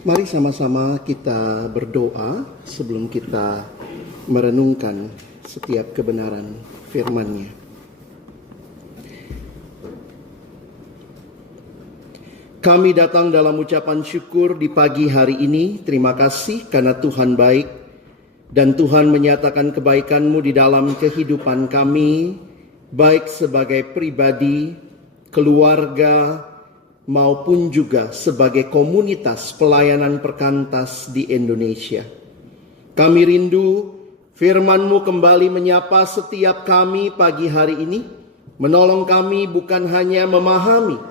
Mari sama-sama kita berdoa sebelum kita merenungkan setiap kebenaran firman-Nya. Kami datang dalam ucapan syukur di pagi hari ini. Terima kasih karena Tuhan baik dan Tuhan menyatakan kebaikan-Mu di dalam kehidupan kami, baik sebagai pribadi, keluarga, maupun juga sebagai komunitas pelayanan perkantas di Indonesia. Kami rindu firman-Mu kembali menyapa setiap kami pagi hari ini, menolong kami bukan hanya memahami,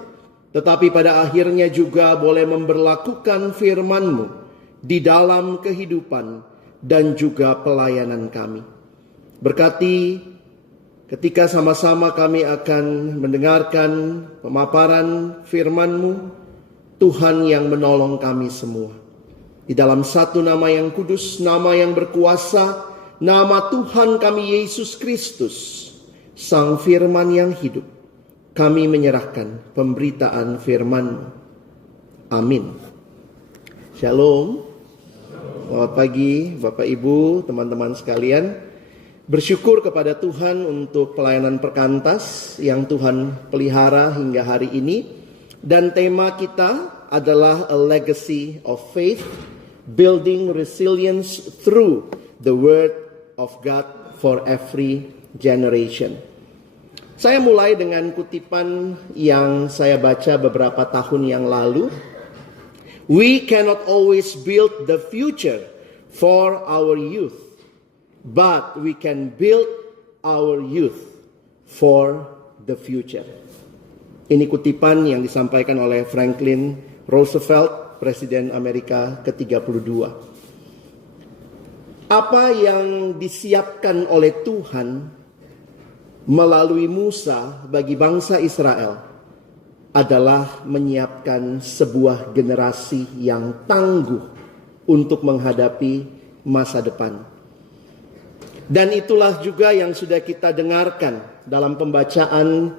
tetapi pada akhirnya juga boleh memberlakukan firman-Mu di dalam kehidupan dan juga pelayanan kami. Berkati ketika sama-sama kami akan mendengarkan pemaparan firman-Mu, Tuhan yang menolong kami semua. Di dalam satu nama yang kudus, nama yang berkuasa, nama Tuhan kami Yesus Kristus, Sang Firman yang hidup, kami menyerahkan pemberitaan firman-Mu. Amin. Shalom. Selamat pagi Bapak Ibu, teman-teman sekalian. Bersyukur kepada Tuhan untuk pelayanan perkantas yang Tuhan pelihara hingga hari ini. Dan tema kita adalah A Legacy of Faith, Building Resilience Through the Word of God for Every Generation. Saya mulai dengan kutipan yang saya baca beberapa tahun yang lalu. We cannot always build the future for our youth, but we can build our youth for the future. Ini kutipan yang disampaikan oleh Franklin Roosevelt, Presiden Amerika ke-32. Apa yang disiapkan oleh Tuhan melalui Musa bagi bangsa Israel adalah menyiapkan sebuah generasi yang tangguh untuk menghadapi masa depan. Dan itulah juga yang sudah kita dengarkan dalam pembacaan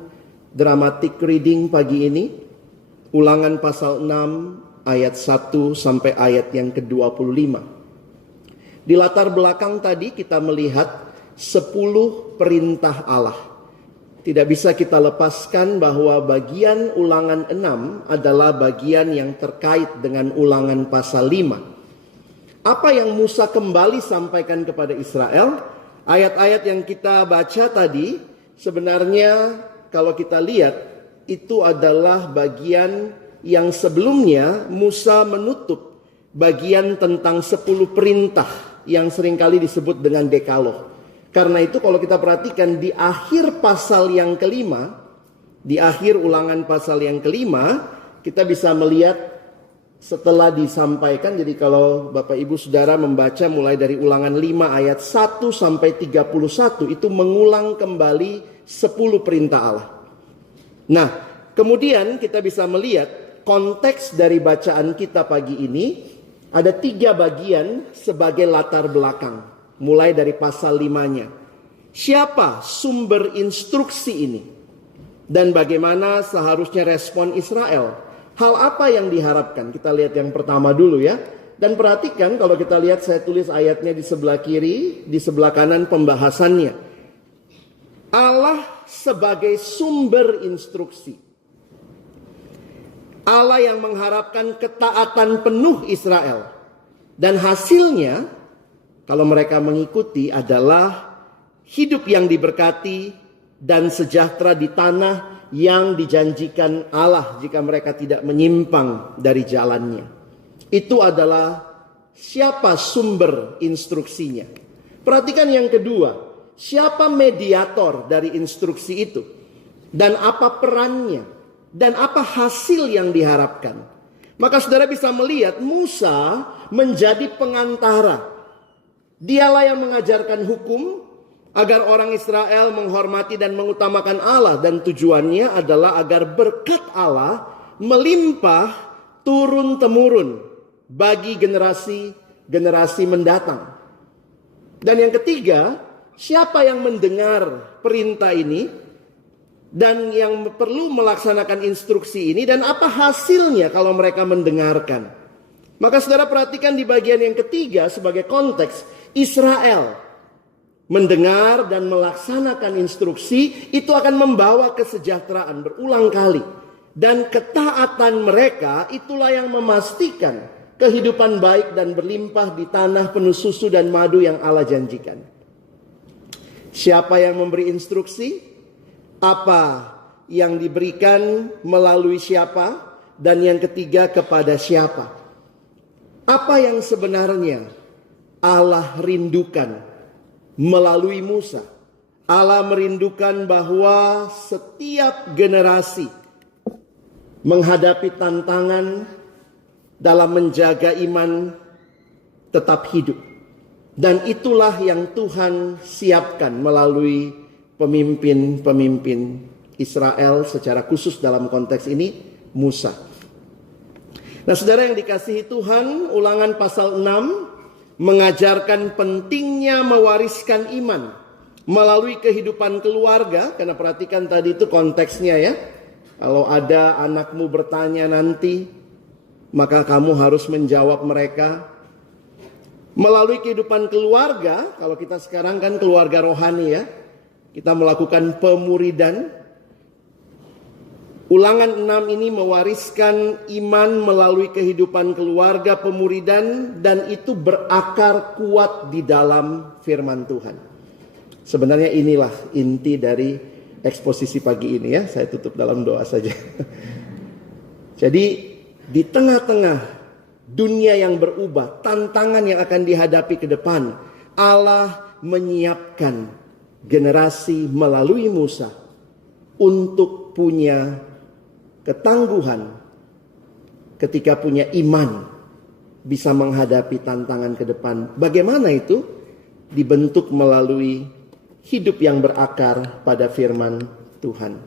dramatic reading pagi ini. Ulangan pasal 6 ayat 1 sampai ayat yang ke-25. Di latar belakang tadi kita melihat 10 perintah Allah. Tidak bisa kita lepaskan bahwa bagian ulangan 6 adalah bagian yang terkait dengan ulangan pasal 5. Apa yang Musa kembali sampaikan kepada Israel? Ayat-ayat yang kita baca tadi sebenarnya kalau kita lihat itu adalah bagian yang sebelumnya Musa menutup bagian tentang 10 perintah yang seringkali disebut dengan Dekaloh. Karena itu kalau kita perhatikan di akhir pasal yang kelima, di akhir ulangan pasal yang kelima, kita bisa melihat setelah disampaikan, jadi kalau Bapak Ibu Saudara membaca mulai dari ulangan 5 ayat 1 sampai 31, itu mengulang kembali 10 perintah Allah. Nah, kemudian kita bisa melihat konteks dari bacaan kita pagi ini, ada 3 bagian sebagai latar belakang, mulai dari pasal 5-nya. Siapa sumber instruksi ini? Dan bagaimana seharusnya respon Israel? Hal apa yang diharapkan? Kita lihat yang pertama dulu ya. Dan perhatikan kalau kita lihat, saya tulis ayatnya di sebelah kiri, di sebelah kanan pembahasannya. Allah sebagai sumber instruksi. Allah yang mengharapkan ketaatan penuh Israel. Dan hasilnya, kalau mereka mengikuti, adalah hidup yang diberkati dan sejahtera di tanah yang dijanjikan Allah jika mereka tidak menyimpang dari jalannya. Itu adalah siapa sumber instruksinya. Perhatikan yang kedua, siapa mediator dari instruksi itu, dan apa perannya, dan apa hasil yang diharapkan. Maka saudara bisa melihat Musa menjadi pengantara. Dialah yang mengajarkan hukum agar orang Israel menghormati dan mengutamakan Allah, dan tujuannya adalah agar berkat Allah melimpah turun-temurun bagi generasi mendatang. Dan yang ketiga, siapa yang mendengar perintah ini dan yang perlu melaksanakan instruksi ini, dan apa hasilnya kalau mereka mendengarkan. Maka saudara perhatikan di bagian yang ketiga sebagai konteks, Israel mendengar dan melaksanakan instruksi itu akan membawa kesejahteraan berulang kali. Dan ketaatan mereka itulah yang memastikan kehidupan baik dan berlimpah di tanah penuh susu dan madu yang Allah janjikan. Siapa yang memberi instruksi? Apa yang diberikan melalui siapa? Dan yang ketiga, kepada siapa? Apa yang sebenarnya Allah rindukan melalui Musa? Allah merindukan bahwa setiap generasi menghadapi tantangan dalam menjaga iman tetap hidup. Dan itulah yang Tuhan siapkan melalui pemimpin-pemimpin Israel secara khusus dalam konteks ini Musa. Nah saudara yang dikasihi Tuhan, Ulangan pasal 6 mengajarkan pentingnya mewariskan iman melalui kehidupan keluarga. Karena perhatikan tadi itu konteksnya ya. Kalau ada anakmu bertanya nanti, maka kamu harus menjawab mereka. Melalui kehidupan keluarga, kalau kita sekarang kan keluarga rohani ya, kita melakukan pemuridan. Ulangan 6 ini mewariskan iman melalui kehidupan keluarga pemuridan, dan itu berakar kuat di dalam firman Tuhan. Sebenarnya inilah inti dari eksposisi pagi ini ya. Saya tutup dalam doa saja. Jadi di tengah-tengah dunia yang berubah, tantangan yang akan dihadapi ke depan, Allah menyiapkan generasi melalui Musa untuk punya ketangguhan ketika punya iman bisa menghadapi tantangan ke depan. Bagaimana itu? Dibentuk melalui hidup yang berakar pada firman Tuhan.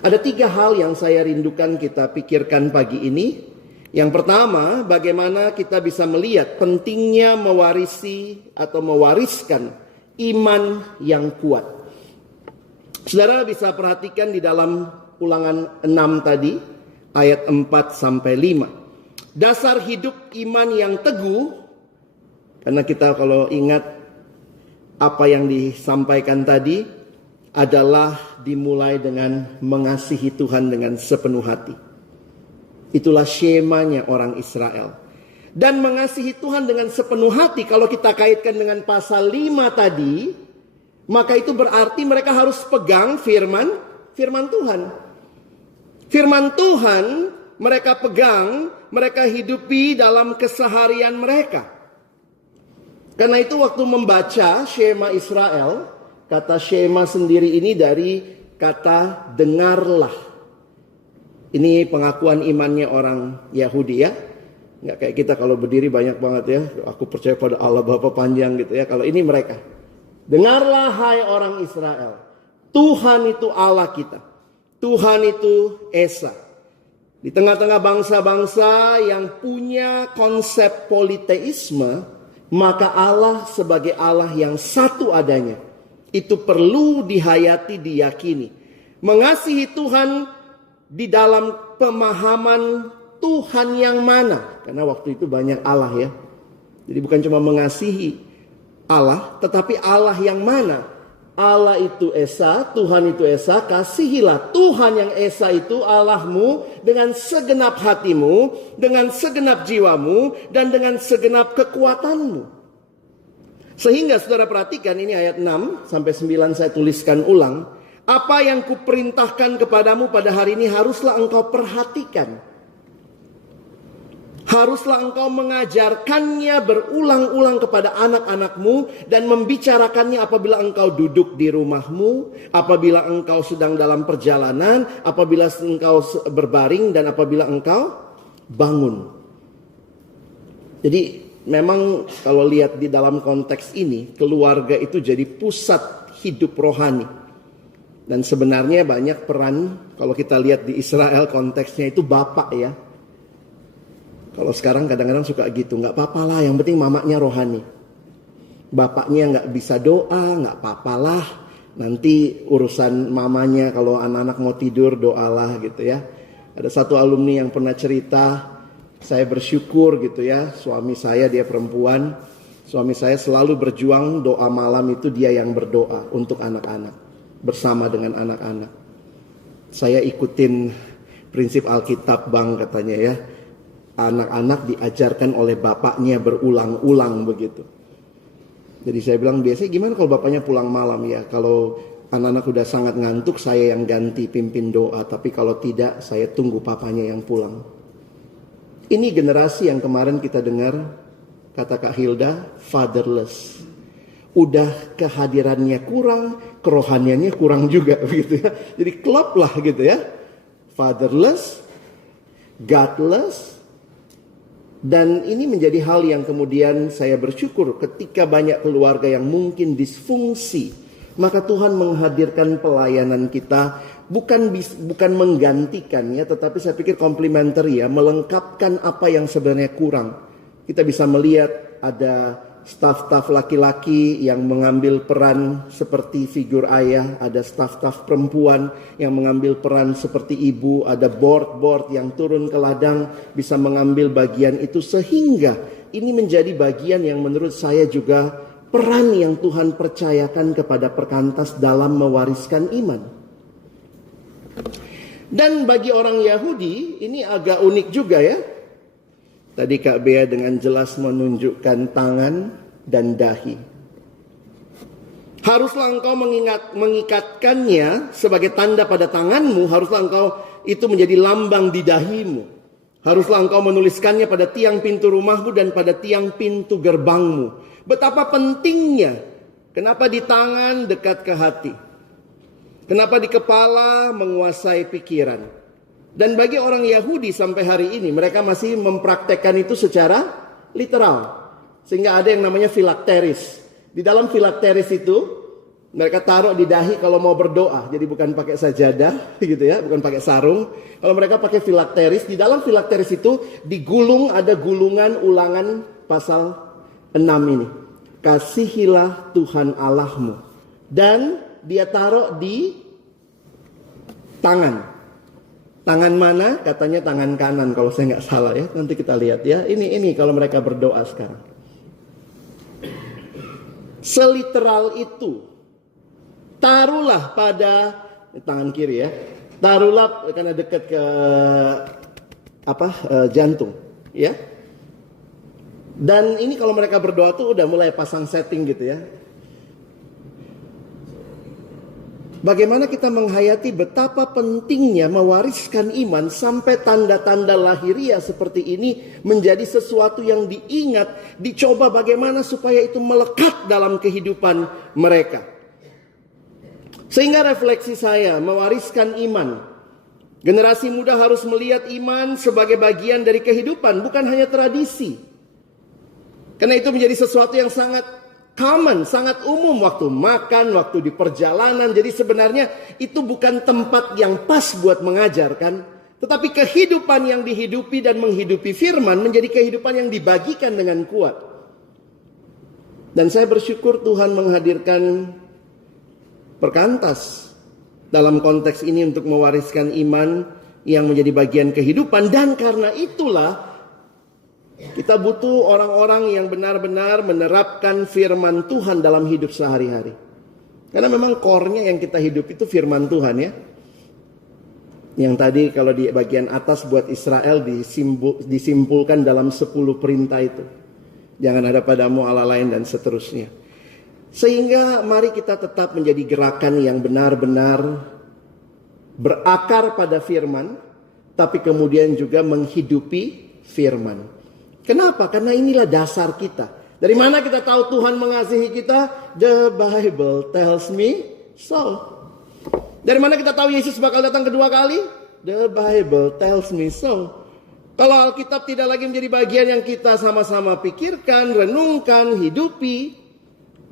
Ada 3 hal yang saya rindukan kita pikirkan pagi ini. Yang pertama, bagaimana kita bisa melihat pentingnya mewarisi atau mewariskan iman yang kuat. Saudara bisa perhatikan di dalam Ulangan 6 tadi, ayat 4-5. Dasar hidup iman yang teguh, karena kita kalau ingat apa yang disampaikan tadi adalah dimulai dengan mengasihi Tuhan dengan sepenuh hati. Itulah skemanya orang Israel. Dan mengasihi Tuhan dengan sepenuh hati, kalau kita kaitkan dengan pasal 5 tadi, maka itu berarti mereka harus pegang firman Tuhan. Firman Tuhan mereka pegang, mereka hidupi dalam keseharian mereka. Karena itu waktu membaca Shema Israel, kata Shema sendiri ini dari kata dengarlah. Ini pengakuan imannya orang Yahudi ya. Nggak kayak kita kalau berdiri banyak banget ya. Aku percaya pada Allah Bapa panjang gitu ya. Kalau ini mereka. Dengarlah hai orang Israel. Tuhan itu Allah kita. Tuhan itu Esa. Di tengah-tengah bangsa-bangsa yang punya konsep politeisme, maka Allah sebagai Allah yang satu adanya, itu perlu dihayati, diyakini. Mengasihi Tuhan di dalam pemahaman Tuhan yang mana. Karena waktu itu banyak Allah ya. Jadi bukan cuma mengasihi Allah, tetapi Allah yang mana. Allah itu Esa, Tuhan itu Esa, kasihilah Tuhan yang Esa itu Allahmu dengan segenap hatimu, dengan segenap jiwamu, dan dengan segenap kekuatanmu. Sehingga saudara perhatikan ini ayat 6-9 saya tuliskan ulang. Apa yang kuperintahkan kepadamu pada hari ini haruslah engkau perhatikan. Haruslah engkau mengajarkannya berulang-ulang kepada anak-anakmu dan membicarakannya apabila engkau duduk di rumahmu, apabila engkau sedang dalam perjalanan, apabila engkau berbaring, dan apabila engkau bangun. Jadi memang kalau lihat di dalam konteks ini, keluarga itu jadi pusat hidup rohani. Dan sebenarnya banyak peran, kalau kita lihat di Israel konteksnya itu bapak ya. Kalau sekarang kadang-kadang suka gitu, nggak apa-apa lah, yang penting mamanya rohani. Bapaknya nggak bisa doa, nggak apa-apa lah. Nanti urusan mamanya, kalau anak-anak mau tidur doalah gitu ya. Ada satu alumni yang pernah cerita, Saya bersyukur gitu ya, suami saya dia perempuan, suami saya selalu berjuang doa malam itu dia yang berdoa untuk anak-anak, bersama dengan anak-anak. Saya ikutin prinsip Alkitab Bang katanya ya, anak-anak diajarkan oleh bapaknya berulang-ulang begitu. Jadi saya bilang biasanya gimana kalau bapaknya pulang malam ya, kalau anak-anak udah sangat ngantuk saya yang ganti pimpin doa, tapi kalau tidak saya tunggu papanya yang pulang. Ini generasi yang kemarin kita dengar, kata Kak Hilda, fatherless. Udah kehadirannya kurang, kerohaniannya kurang juga begitu ya. Jadi klop lah gitu ya. Fatherless, godless. Dan ini menjadi hal yang kemudian saya bersyukur ketika banyak keluarga yang mungkin disfungsi. Maka Tuhan menghadirkan pelayanan kita bukan menggantikan ya, tetapi saya pikir komplementer ya, melengkapkan apa yang sebenarnya kurang. Kita bisa melihat ada staf-staf laki-laki yang mengambil peran seperti figur ayah, ada staf-staf perempuan yang mengambil peran seperti ibu, ada board-board yang turun ke ladang bisa mengambil bagian itu, sehingga ini menjadi bagian yang menurut saya juga peran yang Tuhan percayakan kepada perkantas dalam mewariskan iman. Dan bagi orang Yahudi ini agak unik juga ya. Tadi Kak Bea dengan jelas menunjukkan tangan dan dahi. Haruslah engkau mengikatkannya sebagai tanda pada tanganmu. Haruslah engkau itu menjadi lambang di dahimu. Haruslah engkau menuliskannya pada tiang pintu rumahmu dan pada tiang pintu gerbangmu. Betapa pentingnya. Kenapa di tangan dekat ke hati? Kenapa di kepala menguasai pikiran? Dan bagi orang Yahudi sampai hari ini mereka masih mempraktekkan itu secara literal. Sehingga ada yang namanya filakteris. Di dalam filakteris itu mereka taruh di dahi kalau mau berdoa. Jadi bukan pakai sajadah gitu ya, bukan pakai sarung. Kalau mereka pakai filakteris, di dalam filakteris itu digulung, ada gulungan Ulangan pasal 6 ini. Kasihilah Tuhan Allahmu. Dan dia taruh di tangan. Tangan mana? Katanya tangan kanan kalau saya nggak salah ya. Nanti kita lihat ya. Ini kalau mereka berdoa sekarang. Seliteral itu. Taruhlah pada tangan kiri ya. Taruhlah karena dekat ke jantung ya. Dan ini kalau mereka berdoa tuh udah mulai pasang setting gitu ya. Bagaimana kita menghayati betapa pentingnya mewariskan iman sampai tanda-tanda lahiriah seperti ini menjadi sesuatu yang diingat, dicoba bagaimana supaya itu melekat dalam kehidupan mereka. Sehingga refleksi saya, mewariskan iman. Generasi muda harus melihat iman sebagai bagian dari kehidupan, bukan hanya tradisi. Karena itu menjadi sesuatu yang sangat common, sangat umum waktu makan, waktu di perjalanan. Jadi sebenarnya itu bukan tempat yang pas buat mengajarkan. Tetapi kehidupan yang dihidupi dan menghidupi firman menjadi kehidupan yang dibagikan dengan kuat. Dan saya bersyukur Tuhan menghadirkan perkantas dalam konteks ini untuk mewariskan iman yang menjadi bagian kehidupan. Dan karena itulah kita butuh orang-orang yang benar-benar menerapkan firman Tuhan dalam hidup sehari-hari. Karena memang core-nya yang kita hidup itu firman Tuhan ya. Yang tadi kalau di bagian atas buat Israel disimpulkan dalam 10 perintah itu. Jangan ada padamu Allah lain dan seterusnya. Sehingga mari kita tetap menjadi gerakan yang benar-benar berakar pada firman. Tapi kemudian juga menghidupi firman. Kenapa? Karena inilah dasar kita. Dari mana kita tahu Tuhan mengasihi kita? The Bible tells me so. Dari mana kita tahu Yesus bakal datang kedua kali? The Bible tells me so. Kalau Alkitab tidak lagi menjadi bagian yang kita sama-sama pikirkan, renungkan, hidupi,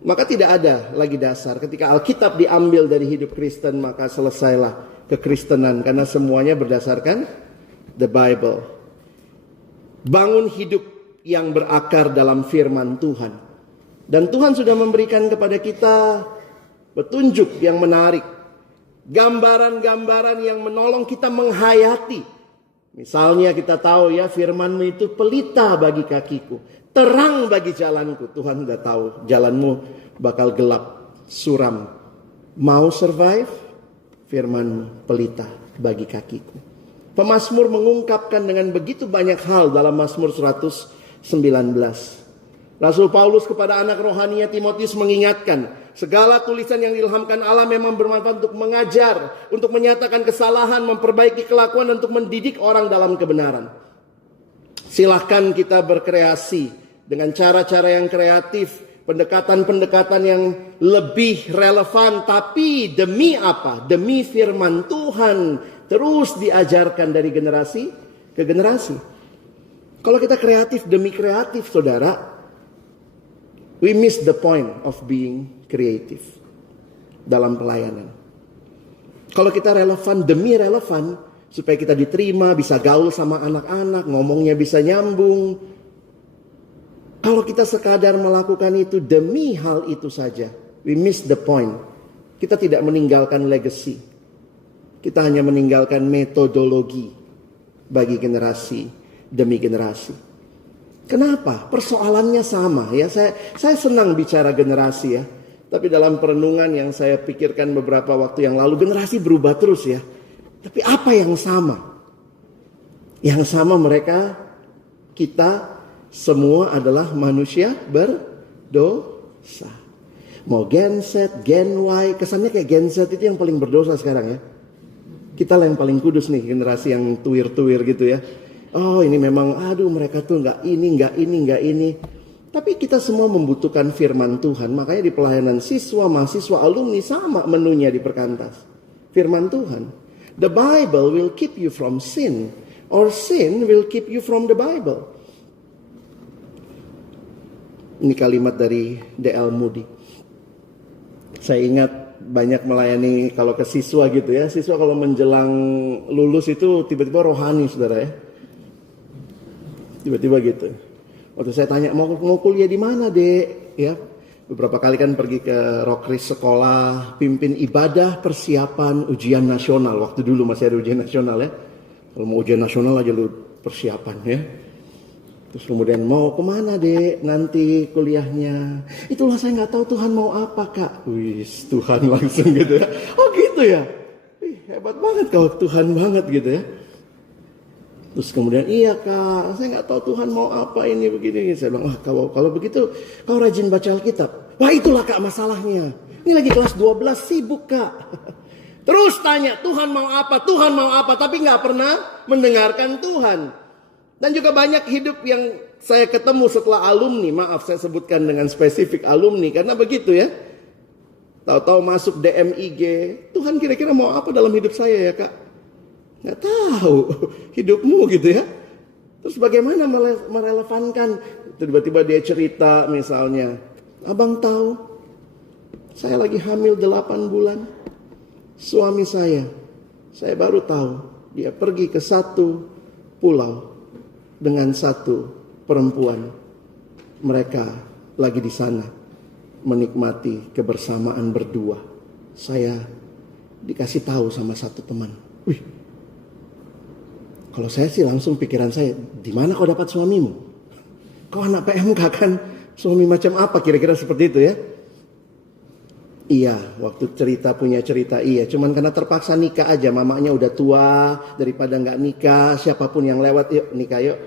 maka tidak ada lagi dasar. Ketika Alkitab diambil dari hidup Kristen, maka selesailah kekristenan. Karena semuanya berdasarkan the Bible. Bangun hidup yang berakar dalam firman Tuhan. Dan Tuhan sudah memberikan kepada kita petunjuk yang menarik. Gambaran-gambaran yang menolong kita menghayati. Misalnya kita tahu ya, firman-Mu itu pelita bagi kakiku, terang bagi jalanku. Tuhan udah tahu jalanmu bakal gelap, suram. Mau survive? Firman-Mu pelita bagi kakiku. Pemazmur mengungkapkan dengan begitu banyak hal dalam Mazmur 119. Rasul Paulus kepada anak rohaninya Timotius mengingatkan, segala tulisan yang diilhamkan Allah memang bermanfaat untuk mengajar, untuk menyatakan kesalahan, memperbaiki kelakuan, untuk mendidik orang dalam kebenaran. Silahkan kita berkreasi dengan cara-cara yang kreatif, pendekatan-pendekatan yang lebih relevan, tapi demi apa? Demi firman Tuhan terus diajarkan dari generasi ke generasi. Kalau kita kreatif demi kreatif, saudara, we miss the point of being creative dalam pelayanan. Kalau kita relevan demi relevan, supaya kita diterima, bisa gaul sama anak-anak, ngomongnya bisa nyambung. Kalau kita sekadar melakukan itu demi hal itu saja, we miss the point. Kita tidak meninggalkan legacy. Kita hanya meninggalkan metodologi bagi generasi demi generasi. Kenapa? Persoalannya sama ya. Saya senang bicara generasi ya. Tapi dalam perenungan yang saya pikirkan beberapa waktu yang lalu, generasi berubah terus ya. Tapi apa yang sama? Yang sama mereka, kita semua adalah manusia berdosa. Mau Gen Z, Gen Y, kesannya kayak Gen Z itu yang paling berdosa sekarang ya. Kita lah yang paling kudus nih, generasi yang tuir-tuir gitu ya. Oh ini memang, aduh mereka tuh nggak ini. Tapi kita semua membutuhkan firman Tuhan. Makanya di pelayanan siswa, mahasiswa, alumni sama menunya di perkantas. Firman Tuhan. The Bible will keep you from sin. Or sin will keep you from the Bible. Ini kalimat dari D.L. Moody. Saya ingat banyak melayani kalau ke siswa gitu ya. Siswa kalau menjelang lulus itu tiba-tiba rohani saudara ya. Tiba-tiba gitu. Waktu saya tanya mau kuliah di mana dek? Ya, beberapa kali kan pergi ke Rockris sekolah, pimpin ibadah persiapan ujian nasional. Waktu dulu masih ada ujian nasional ya. Kalau mau ujian nasional aja lu persiapan ya. Terus kemudian mau kemana dek nanti kuliahnya? Itulah saya nggak tahu Tuhan mau apa kak. Wis Tuhan langsung gitu ya. Oh gitu ya. Hebat banget kau Tuhan banget gitu ya. Terus kemudian iya kak, saya nggak tahu Tuhan mau apa ini begini. Saya bilang kalau begitu kau rajin baca Alkitab. Wah itulah kak masalahnya. Ini lagi kelas 12 sibuk kak. Terus tanya Tuhan mau apa, tapi nggak pernah mendengarkan Tuhan. Dan juga banyak hidup yang saya ketemu setelah alumni. Maaf saya sebutkan dengan spesifik alumni. Karena begitu ya. Tahu-tahu masuk DMIG. Tuhan kira-kira mau apa dalam hidup saya ya kak? Nggak tahu. Hidupmu gitu ya. Terus bagaimana merelevankan. Tiba-tiba dia cerita misalnya. Abang tahu. Saya lagi hamil 8 bulan. Suami saya baru tahu. Dia pergi ke satu pulau. Dengan satu perempuan, mereka lagi di sana menikmati kebersamaan berdua. Saya dikasih tahu sama satu teman. Wih, kalau saya sih langsung pikiran saya, di mana kau dapat suamimu? Kau anak PMK kan? Suami macam apa? Kira-kira seperti itu ya? Iya, waktu punya cerita iya. Cuman karena terpaksa nikah aja, mamanya udah tua, daripada nggak nikah, siapapun yang lewat, yuk nikah yuk.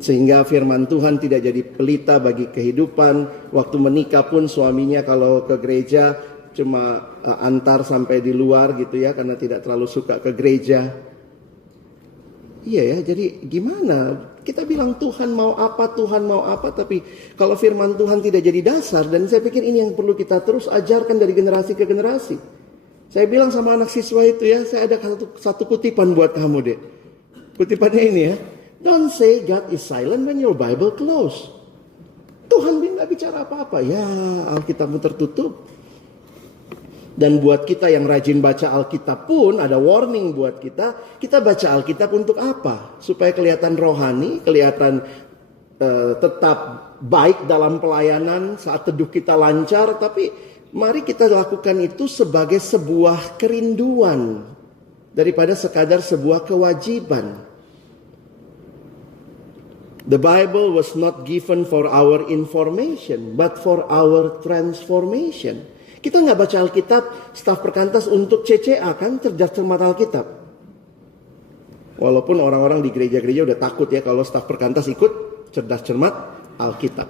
Sehingga firman Tuhan tidak jadi pelita bagi kehidupan. Waktu menikah pun suaminya kalau ke gereja cuma antar sampai di luar gitu ya, karena tidak terlalu suka ke gereja. Iya ya, jadi gimana? Kita bilang Tuhan mau apa, tapi kalau firman Tuhan tidak jadi dasar, dan saya pikir ini yang perlu kita terus ajarkan dari generasi ke generasi. Saya bilang sama anak siswa itu ya, saya ada satu kutipan buat kamu deh. Kutipannya ini ya, don't say God is silent when your Bible closed. Tuhan nggak bicara apa-apa, ya Alkitabmu tertutup. Dan buat kita yang rajin baca Alkitab pun ada warning buat kita. Kita baca Alkitab untuk apa? Supaya kelihatan rohani, kelihatan tetap baik dalam pelayanan, saat teduh kita lancar. Tapi mari kita lakukan itu sebagai sebuah kerinduan daripada sekadar sebuah kewajiban. The Bible was not given for our information, but for our transformation. Kita nggak baca Alkitab, staf perkantas untuk CCA kan, cerdas cermat Alkitab. Walaupun orang-orang di gereja-gereja udah takut ya kalau staf perkantas ikut cerdas cermat Alkitab.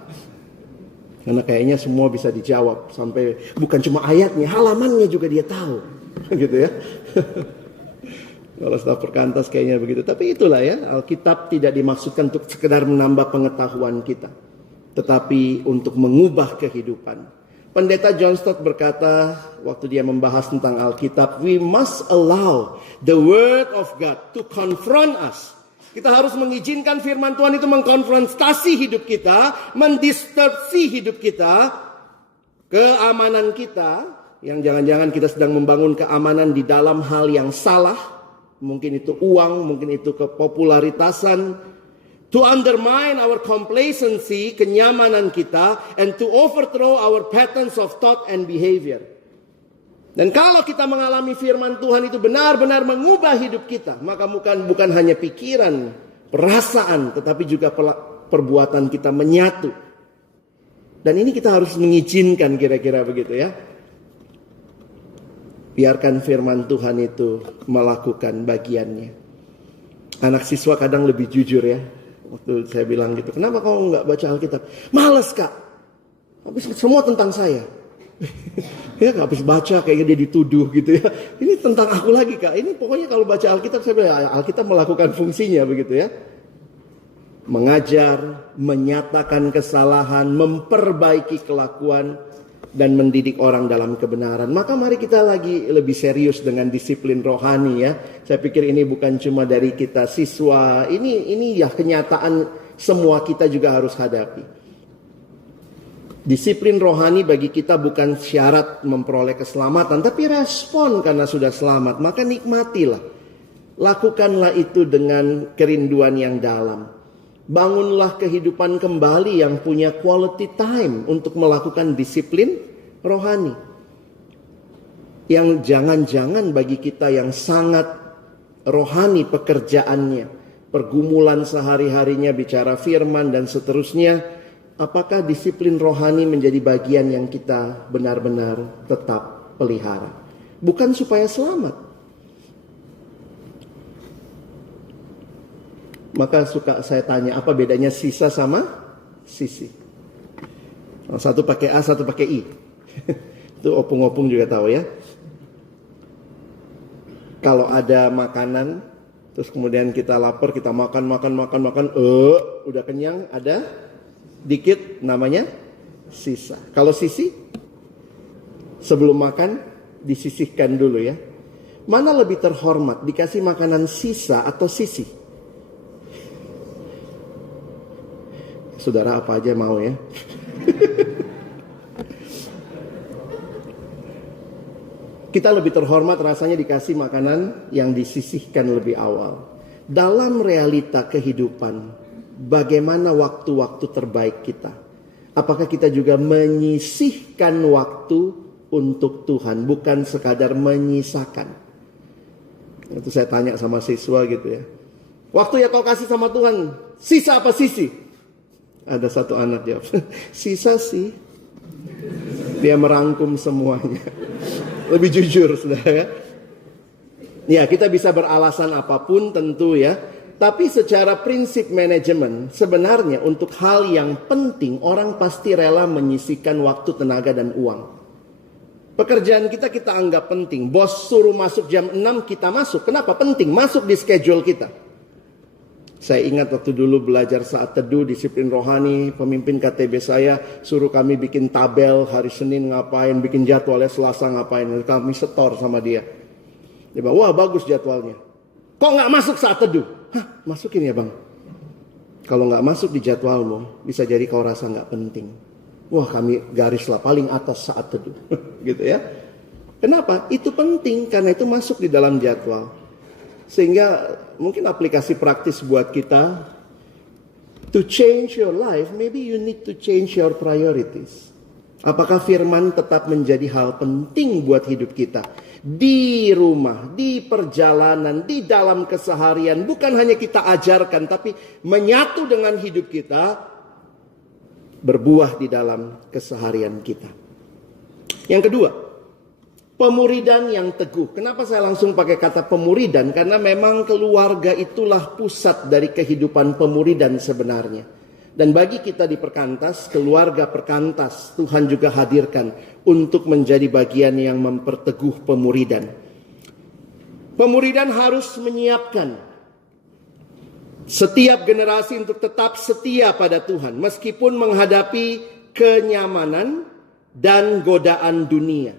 Karena kayaknya semua bisa dijawab, sampai bukan cuma ayatnya, halamannya juga dia tahu. Gitu ya. Kalau staf perkantas kayaknya begitu. Tapi itulah ya, Alkitab tidak dimaksudkan untuk sekedar menambah pengetahuan kita, tetapi untuk mengubah kehidupan. Pendeta John Stott berkata waktu dia membahas tentang Alkitab, we must allow the word of God to confront us. Kita harus mengizinkan firman Tuhan itu mengkonfrontasi hidup kita, mendistorsi hidup kita, keamanan kita, yang jangan-jangan kita sedang membangun keamanan di dalam hal yang salah. Mungkin itu uang, mungkin itu kepopularitasan. To undermine our complacency, kenyamanan kita, and to overthrow our patterns of thought and behavior. Dan kalau kita mengalami firman Tuhan itu benar-benar mengubah hidup kita, maka bukan hanya pikiran, perasaan, tetapi juga perbuatan kita menyatu. Dan ini kita harus mengizinkan kira-kira begitu ya. Biarkan firman Tuhan itu melakukan bagiannya. Anak siswa kadang lebih jujur ya. Waktu saya bilang gitu, kenapa kamu nggak baca Alkitab? Males kak. Habis semua tentang saya. Ya habis baca kayaknya dia dituduh gitu ya. Ini tentang aku lagi kak. Ini pokoknya kalau baca Alkitab, saya bilang Alkitab melakukan fungsinya begitu ya. Mengajar, menyatakan kesalahan, memperbaiki kelakuan, dan mendidik orang dalam kebenaran. Maka mari kita lagi lebih serius dengan disiplin rohani ya. Saya pikir ini bukan cuma dari kita siswa. Ini ya kenyataan semua kita juga harus hadapi. Disiplin rohani bagi kita bukan syarat memperoleh keselamatan, tapi respon karena sudah selamat. Maka nikmatilah. Lakukanlah itu dengan kerinduan yang dalam. Bangunlah kehidupan kembali yang punya quality time untuk melakukan disiplin rohani. Yang jangan-jangan bagi kita yang sangat rohani pekerjaannya, pergumulan sehari-harinya, bicara firman dan seterusnya, apakah disiplin rohani menjadi bagian yang kita benar-benar tetap pelihara? Bukan supaya selamat. Maka suka saya tanya, apa bedanya sisa sama sisi? Satu pakai A, satu pakai I. Itu opung-opung juga tahu ya. Kalau ada makanan, terus kemudian kita lapar, kita makan, udah kenyang, ada dikit, namanya sisa. Kalau sisi, sebelum makan, disisihkan dulu ya. Mana lebih terhormat, dikasih makanan sisa atau sisi? Saudara apa aja mau ya. Kita lebih terhormat rasanya dikasih makanan yang disisihkan lebih awal. Dalam realita kehidupan, bagaimana waktu-waktu terbaik kita? Apakah kita juga menyisihkan waktu untuk Tuhan, bukan sekadar menyisakan? Itu saya tanya sama siswa gitu ya. Waktu yang kau kasih sama Tuhan, sisa apa sisi? Ada satu anak jawab, sisa sih. Dia merangkum semuanya. Lebih jujur, saudara. Ya, kita bisa beralasan apapun tentu ya. Tapi secara prinsip manajemen, sebenarnya untuk hal yang penting, orang pasti rela menyisihkan waktu, tenaga, dan uang. Pekerjaan kita anggap penting. Bos suruh masuk jam 6, kita masuk. Kenapa? Penting, masuk di schedule kita. Saya ingat waktu dulu belajar saat teduh, disiplin rohani, pemimpin KTB saya suruh kami bikin tabel hari Senin ngapain, bikin jadwalnya Selasa ngapain. Kami setor sama dia. Dia bilang, wah bagus jadwalnya. Kok nggak masuk saat teduh? Hah, masukin ya bang. Kalau nggak masuk di jadwalmu, bisa jadi kau rasa nggak penting. Wah kami garislah paling atas saat teduh. Gitu ya. Kenapa? Itu penting karena itu masuk di dalam jadwal. Sehingga mungkin aplikasi praktis buat kita, to change your life, maybe you need to change your priorities. Apakah firman tetap menjadi hal penting buat hidup kita? di rumah, di perjalanan, di dalam keseharian. Bukan hanya kita ajarkan, tapi menyatu dengan hidup kita, berbuah di dalam keseharian kita. Yang kedua, pemuridan yang teguh. Kenapa saya langsung pakai kata pemuridan? Karena memang keluarga itulah pusat dari kehidupan pemuridan sebenarnya. Dan bagi kita di Perkantas, keluarga Perkantas, Tuhan juga hadirkan untuk menjadi bagian yang memperteguh pemuridan. Pemuridan harus menyiapkan setiap generasi untuk tetap setia pada Tuhan, meskipun menghadapi kenyamanan dan godaan dunia.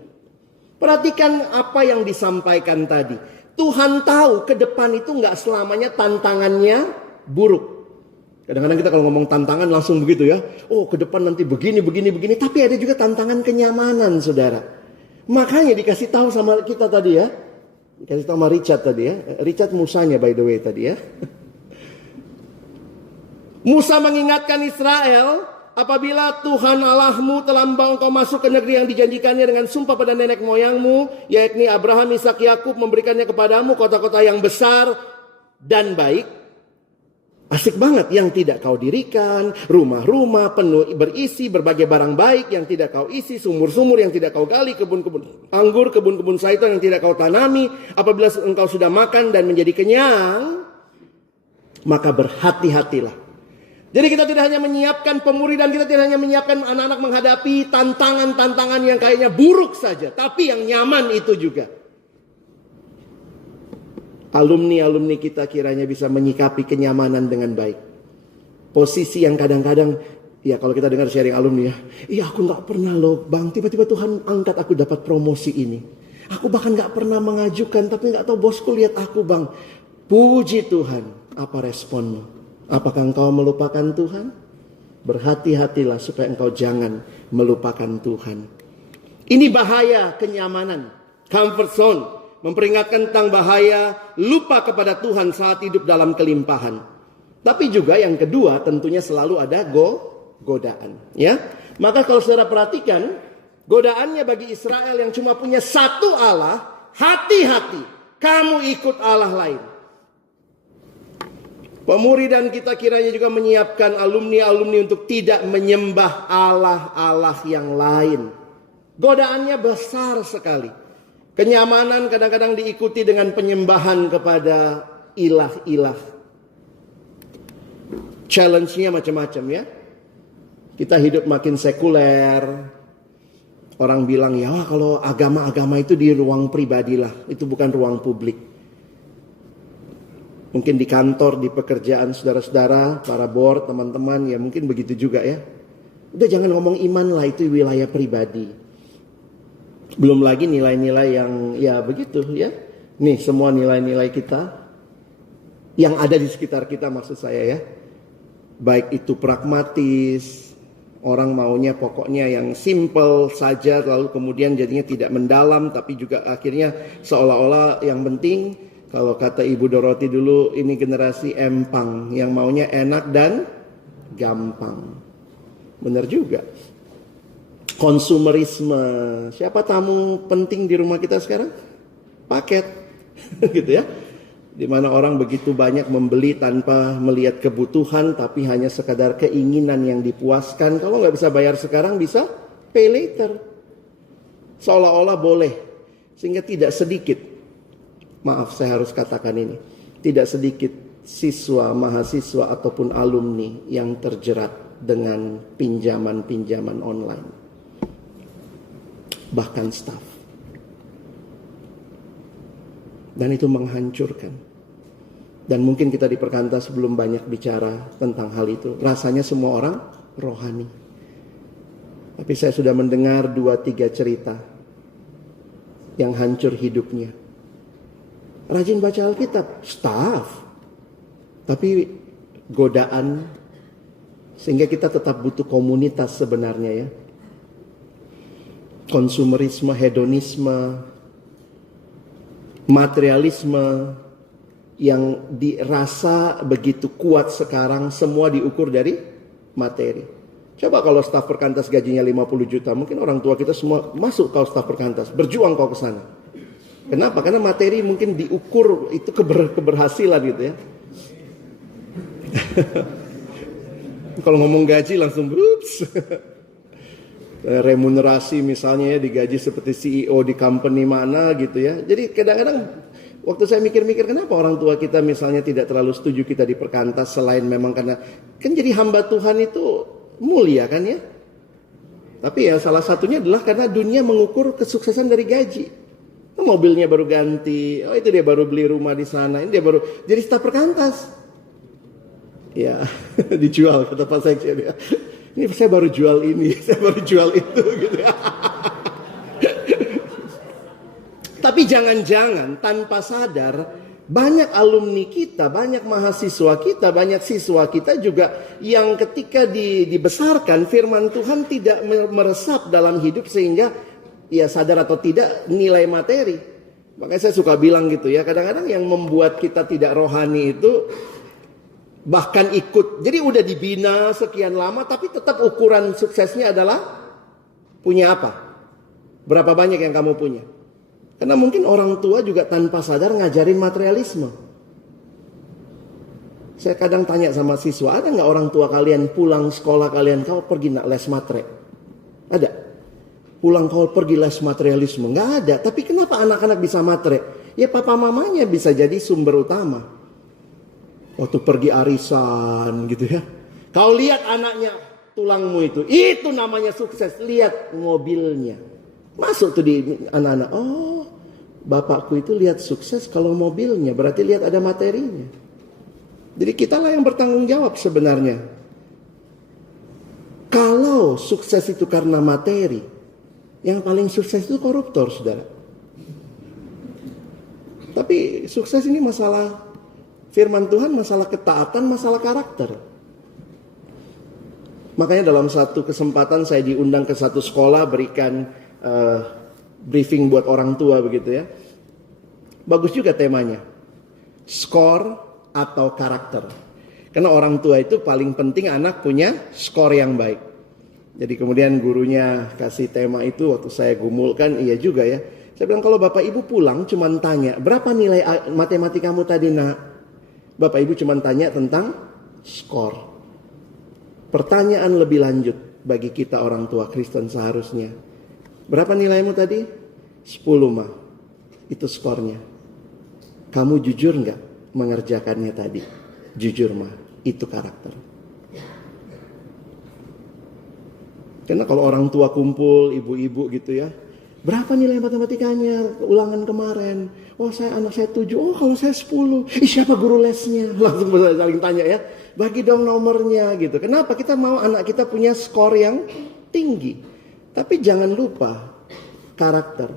Perhatikan apa yang disampaikan tadi. Tuhan tahu ke depan itu nggak selamanya tantangannya buruk. Kadang-kadang kita kalau ngomong tantangan langsung begitu ya. Oh, ke depan nanti begini. Tapi ada juga tantangan kenyamanan, saudara. Makanya dikasih tahu sama kita tadi ya. Dikasih tahu sama Richard tadi ya. Richard Musanya by the way tadi ya. Musa mengingatkan Israel, apabila Tuhan Allahmu telah membawa engkau masuk ke negeri yang dijanjikannya dengan sumpah pada nenek moyangmu, yakni Abraham, Ishak, Yakub, memberikannya kepadamu kota-kota yang besar dan baik. Asik banget, yang tidak kau dirikan, rumah-rumah penuh berisi berbagai barang baik yang tidak kau isi, sumur-sumur yang tidak kau gali, kebun-kebun anggur, kebun-kebun zaitun yang tidak kau tanami. Apabila engkau sudah makan dan menjadi kenyang, maka berhati-hatilah. Jadi kita tidak hanya menyiapkan pemuridan, kita tidak hanya menyiapkan anak-anak menghadapi tantangan-tantangan yang kayaknya buruk saja, tapi yang nyaman itu juga. Alumni-alumni kita kiranya bisa menyikapi kenyamanan dengan baik. Posisi yang kadang-kadang, ya kalau kita dengar sharing alumni ya, iya aku gak pernah loh bang, tiba-tiba Tuhan angkat aku dapat promosi ini. Aku bahkan gak pernah mengajukan, tapi gak tahu bosku lihat aku bang. Puji Tuhan, apa responmu? Apakah engkau melupakan Tuhan? Berhati-hatilah supaya engkau jangan melupakan Tuhan. Ini bahaya kenyamanan, comfort zone. Memperingatkan tentang bahaya lupa kepada Tuhan saat hidup dalam kelimpahan. Tapi juga yang kedua tentunya selalu ada godaan. Ya, maka kalau saudara perhatikan, godaannya bagi Israel yang cuma punya satu Allah, hati-hati kamu ikut Allah lain. Pemuridan kita kiranya juga menyiapkan alumni-alumni untuk tidak menyembah Allah-Allah yang lain. Godaannya besar sekali. Kenyamanan kadang-kadang diikuti dengan penyembahan kepada ilah-ilah. Challenge-nya macam-macam ya. Kita hidup makin sekuler. Orang bilang ya kalau agama-agama itu di ruang pribadi lah. Itu bukan ruang publik. Mungkin di kantor, di pekerjaan saudara-saudara, para board, teman-teman ya mungkin begitu juga ya. Udah jangan ngomong iman lah, itu wilayah pribadi. Belum lagi nilai-nilai yang ya begitu ya. Nih semua nilai-nilai kita yang ada di sekitar kita maksud saya ya. Baik itu pragmatis, orang maunya pokoknya yang simple saja lalu kemudian jadinya tidak mendalam. Tapi juga akhirnya seolah-olah yang penting kalau kata Ibu Doroti dulu ini generasi empang yang maunya enak dan gampang. Benar juga. Konsumerisme. Siapa tamu penting di rumah kita sekarang? Paket. Gitu ya. Dimana orang begitu banyak membeli tanpa melihat kebutuhan, tapi hanya sekadar keinginan yang dipuaskan. Kalau nggak bisa bayar sekarang, bisa pay later. Seolah-olah boleh. Sehingga tidak sedikit, maaf saya harus katakan ini, tidak sedikit siswa, mahasiswa ataupun alumni yang terjerat dengan pinjaman-pinjaman online. Bahkan staf. Dan itu menghancurkan. Dan mungkin kita di Perkantas belum banyak bicara tentang hal itu. Rasanya semua orang rohani. Tapi saya sudah mendengar 2-3 cerita yang hancur hidupnya. Rajin baca Alkitab, staf. Tapi godaan, sehingga kita tetap butuh komunitas sebenarnya ya. Konsumerisme, hedonisme, materialisme yang dirasa begitu kuat sekarang, semua diukur dari materi. Coba kalau staf Perkantas gajinya 50 juta, mungkin orang tua kita semua masuk kau staf Perkantas, berjuang kau ke sana. Kenapa? Karena materi mungkin diukur itu keberhasilan gitu ya. Kalau ngomong gaji langsung ups. Remunerasi misalnya ya, digaji seperti CEO di company mana gitu ya. Jadi kadang-kadang waktu saya mikir-mikir kenapa orang tua kita misalnya tidak terlalu setuju kita di perkantas, selain memang karena kan jadi hamba Tuhan itu mulia kan ya. Tapi ya salah satunya adalah karena dunia mengukur kesuksesan dari gaji. Mobilnya baru ganti, oh itu dia baru beli rumah di sana, ini dia baru jadi staf perkantas. Ya, dijual kata Pak Sekjen ya. Ini saya baru jual ini, saya baru jual itu gitu ya. Tapi jangan-jangan tanpa sadar banyak alumni kita, banyak mahasiswa kita, banyak siswa kita juga yang ketika dibesarkan firman Tuhan tidak meresap dalam hidup sehingga ya sadar atau tidak nilai materi. Makanya saya suka bilang gitu ya, kadang-kadang yang membuat kita tidak rohani itu bahkan ikut, jadi udah dibina sekian lama tapi tetap ukuran suksesnya adalah punya apa? Berapa banyak yang kamu punya? Karena mungkin orang tua juga tanpa sadar ngajarin materialisme. Saya kadang tanya sama siswa, ada nggak orang tua kalian pulang sekolah kalian, kau pergi nak les matre? Ada? Pulang kau pergi les materialisme? Nggak ada. Tapi kenapa anak-anak bisa matre? Ya papa mamanya bisa jadi sumber utama. Waktu pergi arisan gitu ya. Kau lihat anaknya, tulangmu itu namanya sukses. Lihat mobilnya. Masuk tuh di anak-anak, oh bapakku itu lihat sukses kalau mobilnya, berarti lihat ada materinya. Jadi kitalah yang bertanggung jawab sebenarnya. Kalau sukses itu karena materi, yang paling sukses itu koruptor, saudara. Tapi sukses ini masalah firman Tuhan, masalah ketaatan, masalah karakter. Makanya dalam satu kesempatan saya diundang ke satu sekolah berikan briefing buat orang tua begitu ya. Bagus juga temanya. Skor atau karakter. Karena orang tua itu paling penting anak punya skor yang baik. Jadi kemudian gurunya kasih tema itu waktu saya gumulkan, iya juga ya. Saya bilang kalau bapak ibu pulang cuman tanya, berapa nilai matematikamu tadi nak? Bapak ibu cuman tanya tentang skor. Pertanyaan lebih lanjut bagi kita orang tua Kristen seharusnya. Berapa nilaimu tadi? 10 mah. Itu skornya. Kamu jujur nggak mengerjakannya tadi? Jujur mah. Itu karakter. Karena kalau orang tua kumpul, ibu-ibu gitu ya. Berapa nilai matematikanya? Ulangan kemarin. Oh anak saya 7. Oh kalau saya 10. Siapa guru lesnya? Langsung saling tanya ya. Bagi dong nomornya gitu. Kenapa? Kita mau anak kita punya skor yang tinggi. Tapi jangan lupa karakter.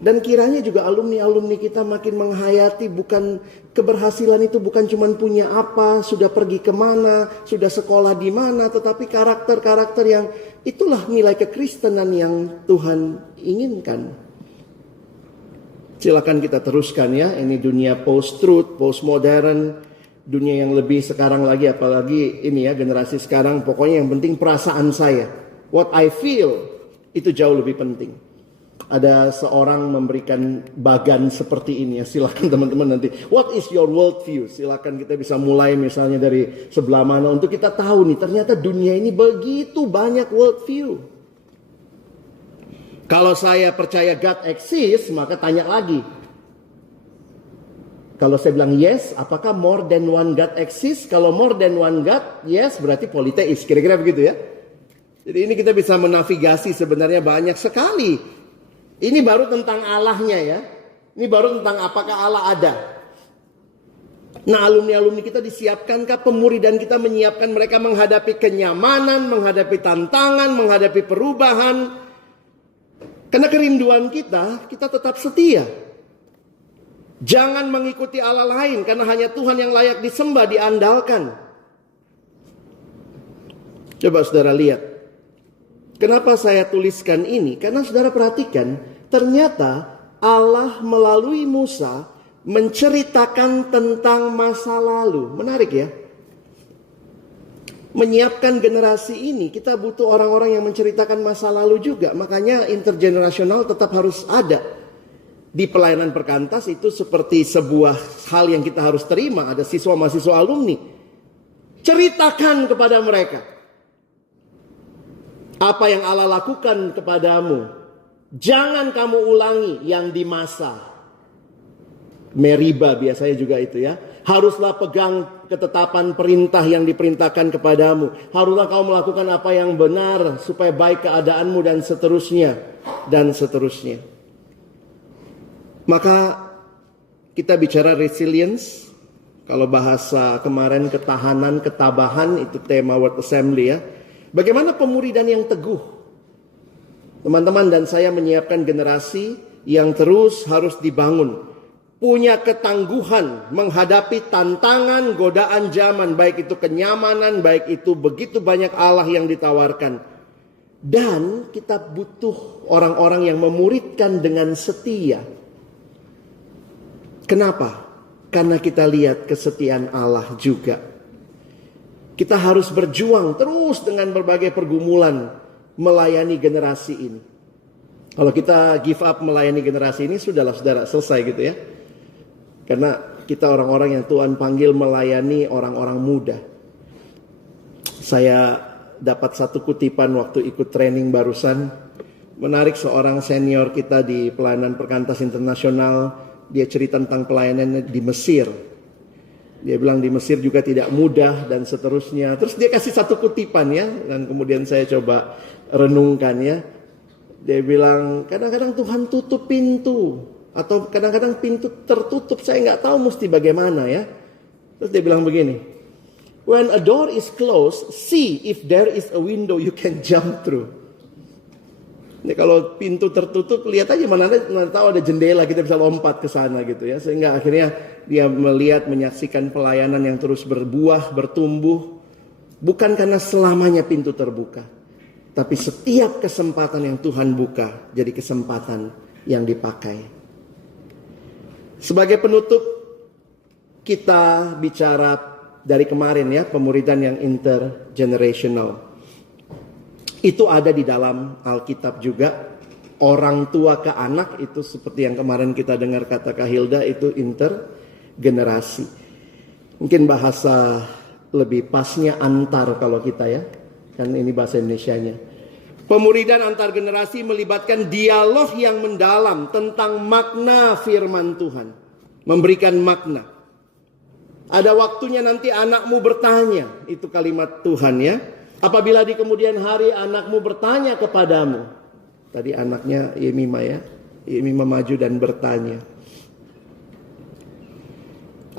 Dan kiranya juga alumni-alumni kita makin menghayati bukan keberhasilan itu bukan cuma punya apa, sudah pergi kemana, sudah sekolah di mana, tetapi karakter-karakter yang itulah nilai kekristenan yang Tuhan inginkan. Silakan kita teruskan ya, ini dunia post-truth, post-modern, dunia yang lebih sekarang lagi, apalagi ini ya generasi sekarang, pokoknya yang penting perasaan saya. What I feel, itu jauh lebih penting. Ada seorang memberikan bagan seperti ini ya, silakan teman-teman nanti. What is your worldview? Silakan kita bisa mulai misalnya dari sebelah mana untuk kita tahu nih, ternyata dunia ini begitu banyak worldview. Kalau saya percaya God exists, maka tanya lagi. Kalau saya bilang yes, apakah more than one God exists? Kalau more than one God, yes, berarti politeis. Kira-kira begitu ya. Jadi ini kita bisa menavigasi sebenarnya banyak sekali. Ini baru tentang Allahnya ya. Ini baru tentang apakah Allah ada. Nah alumni-alumni kita disiapkankah, pemuridan kita menyiapkan mereka menghadapi kenyamanan, menghadapi tantangan, menghadapi perubahan. Karena kerinduan kita tetap setia. Jangan mengikuti Allah lain karena hanya Tuhan yang layak disembah, diandalkan. Coba saudara lihat. Kenapa saya tuliskan ini? Karena saudara perhatikan, ternyata Allah melalui Musa menceritakan tentang masa lalu. Menarik ya. Menyiapkan generasi ini, kita butuh orang-orang yang menceritakan masa lalu juga. Makanya intergenerasional tetap harus ada. Di pelayanan perkantas itu seperti sebuah hal yang kita harus terima. Ada siswa-mahasiswa alumni. Ceritakan kepada mereka apa yang Allah lakukan kepadamu. Jangan kamu ulangi yang di masa Meriba, biasanya juga itu ya. Haruslah pegang ketetapan perintah yang diperintahkan kepadamu. Haruslah kau melakukan apa yang benar supaya baik keadaanmu dan seterusnya. Dan seterusnya. Maka kita bicara resilience. Kalau bahasa kemarin ketahanan, ketabahan, itu tema Word Assembly ya. Bagaimana pemuridan yang teguh? Teman-teman dan saya menyiapkan generasi yang terus harus dibangun. Punya ketangguhan menghadapi tantangan, godaan zaman. Baik itu kenyamanan, baik itu begitu banyak Allah yang ditawarkan. Dan kita butuh orang-orang yang memuridkan dengan setia. Kenapa? Karena kita lihat kesetiaan Allah juga. Kita harus berjuang terus dengan berbagai pergumulan melayani generasi ini. Kalau kita give up melayani generasi ini, sudahlah saudara, selesai gitu ya. Karena kita orang-orang yang Tuhan panggil melayani orang-orang muda. Saya dapat satu kutipan waktu ikut training barusan. Menarik, seorang senior kita di pelayanan perkantas internasional. Dia cerita tentang pelayanannya di Mesir. Dia bilang di Mesir juga tidak mudah dan seterusnya. Terus dia kasih satu kutipan ya. Dan kemudian saya coba renungkan ya. Dia bilang kadang-kadang Tuhan tutup pintu. Atau kadang-kadang pintu tertutup, saya nggak tahu mesti bagaimana ya. Terus dia bilang begini, when a door is closed, see if there is a window you can jump through. Ini kalau pintu tertutup, lihat aja mana tahu ada jendela kita bisa lompat ke sana gitu ya. Sehingga akhirnya dia melihat, menyaksikan pelayanan yang terus berbuah, bertumbuh. Bukan karena selamanya pintu terbuka, tapi setiap kesempatan yang Tuhan buka jadi kesempatan yang dipakai. Sebagai penutup, kita bicara dari kemarin ya, pemuridan yang intergenerational. Itu ada di dalam Alkitab juga. Orang tua ke anak, itu seperti yang kemarin kita dengar kata Kak Hilda, itu intergenerasi. Mungkin bahasa lebih pasnya antar kalau kita ya. Kan ini bahasa Indonesianya. Pemuridan antar generasi melibatkan dialog yang mendalam tentang makna firman Tuhan. Memberikan makna. Ada waktunya nanti anakmu bertanya. Itu kalimat Tuhan ya. Apabila di kemudian hari anakmu bertanya kepadamu. Tadi anaknya Yemima ya. Yemima maju dan bertanya.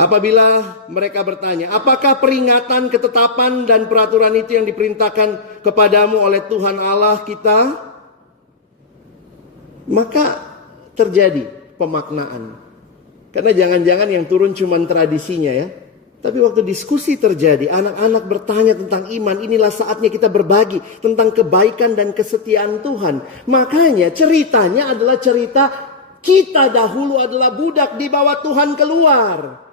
Apabila mereka bertanya, apakah peringatan, ketetapan, dan peraturan itu yang diperintahkan kepadamu oleh Tuhan Allah kita? Maka terjadi pemaknaan. Karena jangan-jangan yang turun cuma tradisinya ya. Tapi waktu diskusi terjadi, anak-anak bertanya tentang iman, inilah saatnya kita berbagi tentang kebaikan dan kesetiaan Tuhan. Makanya ceritanya adalah cerita kita dahulu adalah budak di bawah Tuhan keluar.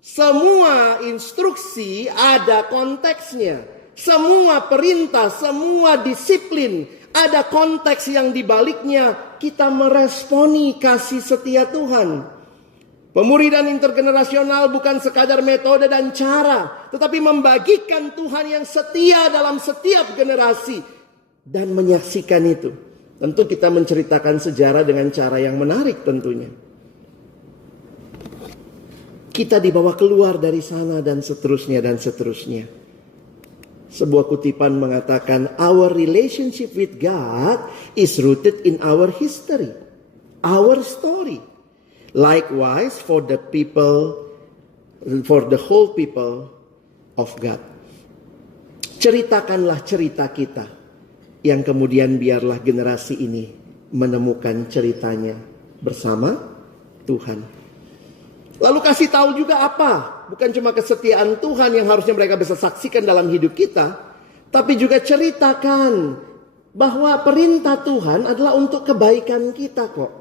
Semua instruksi ada konteksnya. Semua perintah, semua disiplin ada konteks yang dibaliknya. Kita meresponi kasih setia Tuhan. Pemuridan intergenerasional bukan sekadar metode dan cara, tetapi membagikan Tuhan yang setia dalam setiap generasi dan menyaksikan itu. Tentu kita menceritakan sejarah dengan cara yang menarik tentunya. Kita dibawa keluar dari sana dan seterusnya dan seterusnya. Sebuah kutipan mengatakan, our relationship with God is rooted in our history, our story. Likewise for the people, for the whole people of God. Ceritakanlah cerita kita, yang kemudian biarlah generasi ini menemukan ceritanya bersama Tuhan. Lalu kasih tahu juga apa? Bukan cuma kesetiaan Tuhan yang harusnya mereka bisa saksikan dalam hidup kita, tapi juga ceritakan bahwa perintah Tuhan adalah untuk kebaikan kita kok.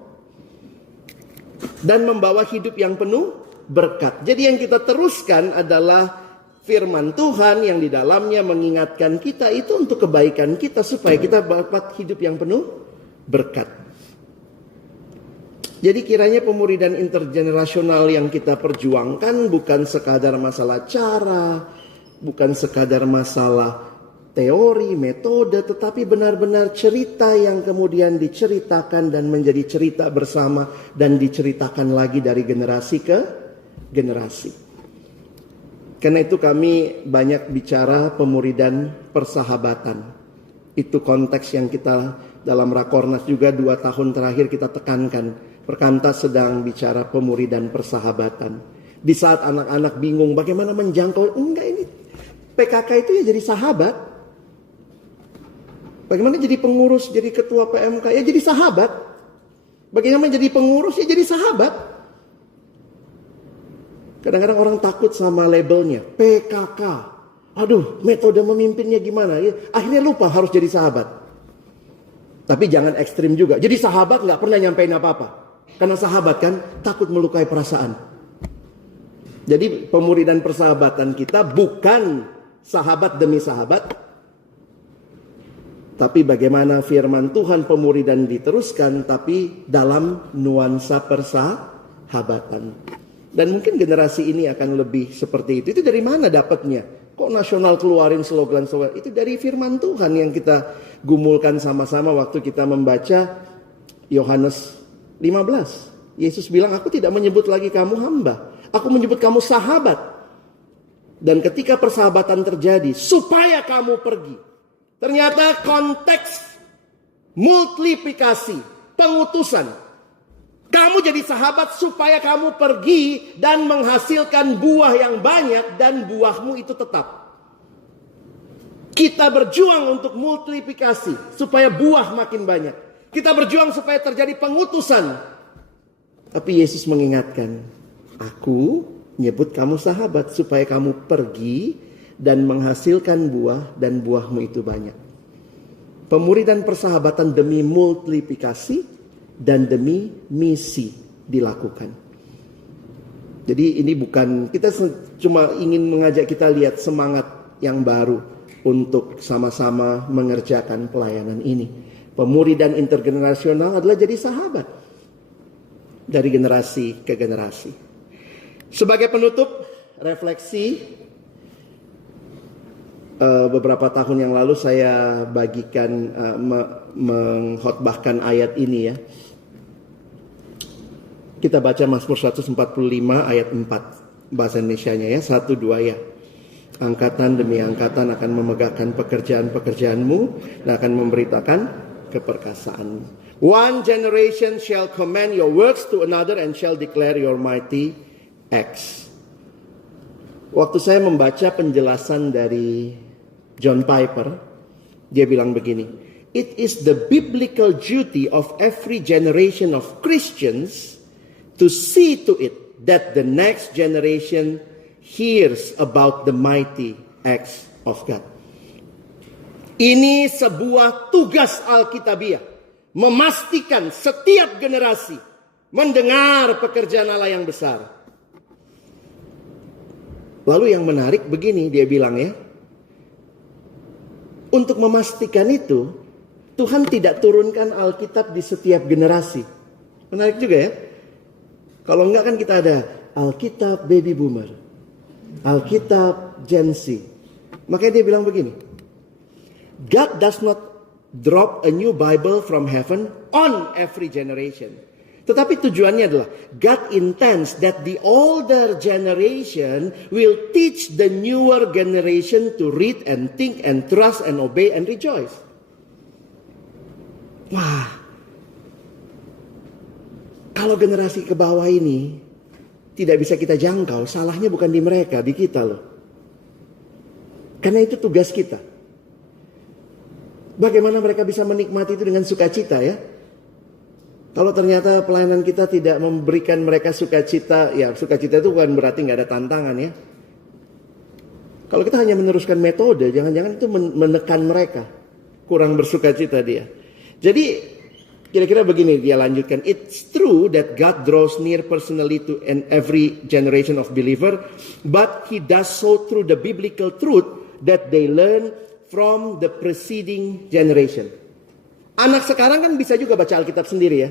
Dan membawa hidup yang penuh berkat. Jadi yang kita teruskan adalah firman Tuhan yang di dalamnya mengingatkan kita itu untuk kebaikan kita supaya kita dapat hidup yang penuh berkat. Jadi kiranya pemuridan intergenerasional yang kita perjuangkan bukan sekadar masalah cara, bukan sekadar masalah teori, metode, tetapi benar-benar cerita yang kemudian diceritakan dan menjadi cerita bersama dan diceritakan lagi dari generasi ke generasi. Karena itu kami banyak bicara pemuridan persahabatan. Itu konteks yang kita dalam Rakornas juga 2 tahun terakhir kita tekankan. Perkantas sedang bicara pemuridan persahabatan. Di saat anak-anak bingung bagaimana menjangkau, enggak, ini PKK itu ya jadi sahabat. Bagaimana jadi pengurus, jadi ketua PMK, ya jadi sahabat. Bagaimana jadi pengurus, ya jadi sahabat. Kadang-kadang orang takut sama labelnya, PKK. Aduh, metode memimpinnya gimana? Ya, akhirnya lupa harus jadi sahabat. Tapi jangan ekstrim juga. Jadi sahabat nggak pernah nyampein apa-apa. Karena sahabat kan takut melukai perasaan. Jadi pemuridan persahabatan kita bukan sahabat demi sahabat. Tapi bagaimana firman Tuhan pemuridan diteruskan tapi dalam nuansa persahabatan. Dan mungkin generasi ini akan lebih seperti itu. Itu dari mana dapatnya? Kok nasional keluarin slogan-slogan? Itu dari firman Tuhan yang kita gumulkan sama-sama waktu kita membaca Yohanes 15. Yesus bilang, aku tidak menyebut lagi kamu hamba. Aku menyebut kamu sahabat. Dan ketika persahabatan terjadi, supaya kamu pergi. Ternyata konteks multiplikasi, pengutusan. Kamu jadi sahabat supaya kamu pergi dan menghasilkan buah yang banyak dan buahmu itu tetap. Kita berjuang untuk multiplikasi supaya buah makin banyak. Kita berjuang supaya terjadi pengutusan. Tapi Yesus mengingatkan, aku nyebut kamu sahabat supaya kamu pergi dan menghasilkan buah dan buahmu itu banyak. Pemuridan persahabatan demi multiplikasi dan demi misi dilakukan. Jadi ini bukan, kita cuma ingin mengajak kita lihat semangat yang baru untuk sama-sama mengerjakan pelayanan ini. Pemuridan intergenerasional adalah jadi sahabat dari generasi ke generasi. Sebagai penutup, refleksi beberapa tahun yang lalu saya bagikan, mengkhotbahkan ayat ini ya. Kita baca Mazmur 145 ayat 4 bahasa Indonesianya ya, 1, 2 ya. Angkatan demi angkatan akan memegahkan pekerjaan-pekerjaanmu dan akan memberitakan keperkasaanmu. One generation shall commend your works to another and shall declare your mighty acts. Waktu saya membaca penjelasan dari John Piper, dia bilang begini, it is the biblical duty of every generation of Christians to see to it that the next generation hears about the mighty acts of God. Ini sebuah tugas Alkitabiah. Memastikan setiap generasi mendengar pekerjaan Allah yang besar. Lalu yang menarik begini dia bilang ya. Untuk memastikan itu, Tuhan tidak turunkan Alkitab di setiap generasi. Menarik juga ya. Kalau enggak kan kita ada Alkitab Baby Boomer. Alkitab Gen Z. Makanya dia bilang begini. God does not drop a new Bible from heaven on every generation. Tetapi tujuannya adalah God intends that the older generation will teach the newer generation to read and think and trust and obey and rejoice. Wah, kalau generasi ke bawah ini tidak bisa kita jangkau, salahnya bukan di mereka, di kita loh. Karena itu tugas kita. Bagaimana mereka bisa menikmati itu dengan sukacita ya? Kalau ternyata pelayanan kita tidak memberikan mereka sukacita, ya sukacita itu bukan berarti nggak ada tantangan ya. Kalau kita hanya meneruskan metode, jangan-jangan itu menekan mereka, kurang bersukacita dia. Jadi kira-kira begini dia lanjutkan. It's true that God draws near personally to every generation of believer, but He does so through the biblical truth that they learn from the preceding generation. Anak sekarang kan bisa juga baca Alkitab sendiri ya.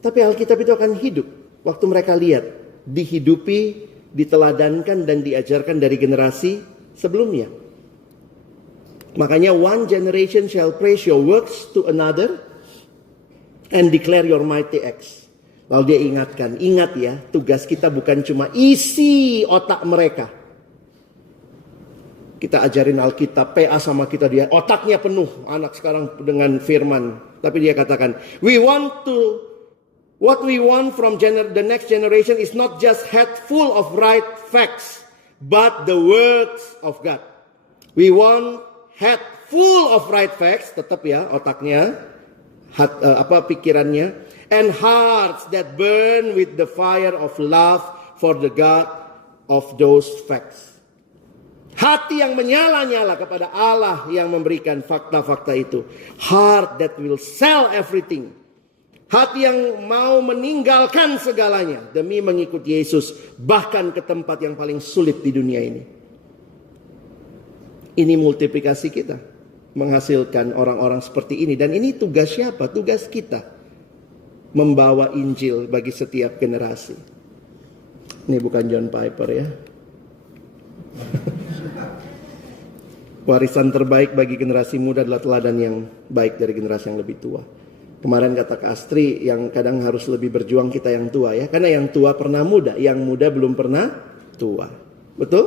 Tapi Alkitab itu akan hidup waktu mereka lihat, dihidupi, diteladankan dan diajarkan dari generasi sebelumnya. Makanya one generation shall praise your works to another and declare your mighty acts. Lalu dia ingatkan, ingat ya, tugas kita bukan cuma isi otak mereka. Kita ajarin Alkitab, PA sama kita, dia otaknya penuh anak sekarang dengan firman. Tapi dia katakan, what we want from the next generation is not just head full of right facts, but the words of God. We want head full of right facts, tetap ya otaknya, pikirannya, and hearts that burn with the fire of love for the God of those facts. Hati yang menyala-nyala kepada Allah yang memberikan fakta-fakta itu. Heart that will sell everything. Hati yang mau meninggalkan segalanya demi mengikuti Yesus, bahkan ke tempat yang paling sulit di dunia ini. Ini multiplikasi kita, menghasilkan orang-orang seperti ini. Dan ini tugas siapa? Tugas kita. Membawa Injil bagi setiap generasi. Ini bukan John Piper ya. Warisan terbaik bagi generasi muda adalah teladan yang baik dari generasi yang lebih tua. Kemarin kata Kak Astri, yang kadang harus lebih berjuang kita yang tua ya. Karena yang tua pernah muda, yang muda belum pernah tua. Betul?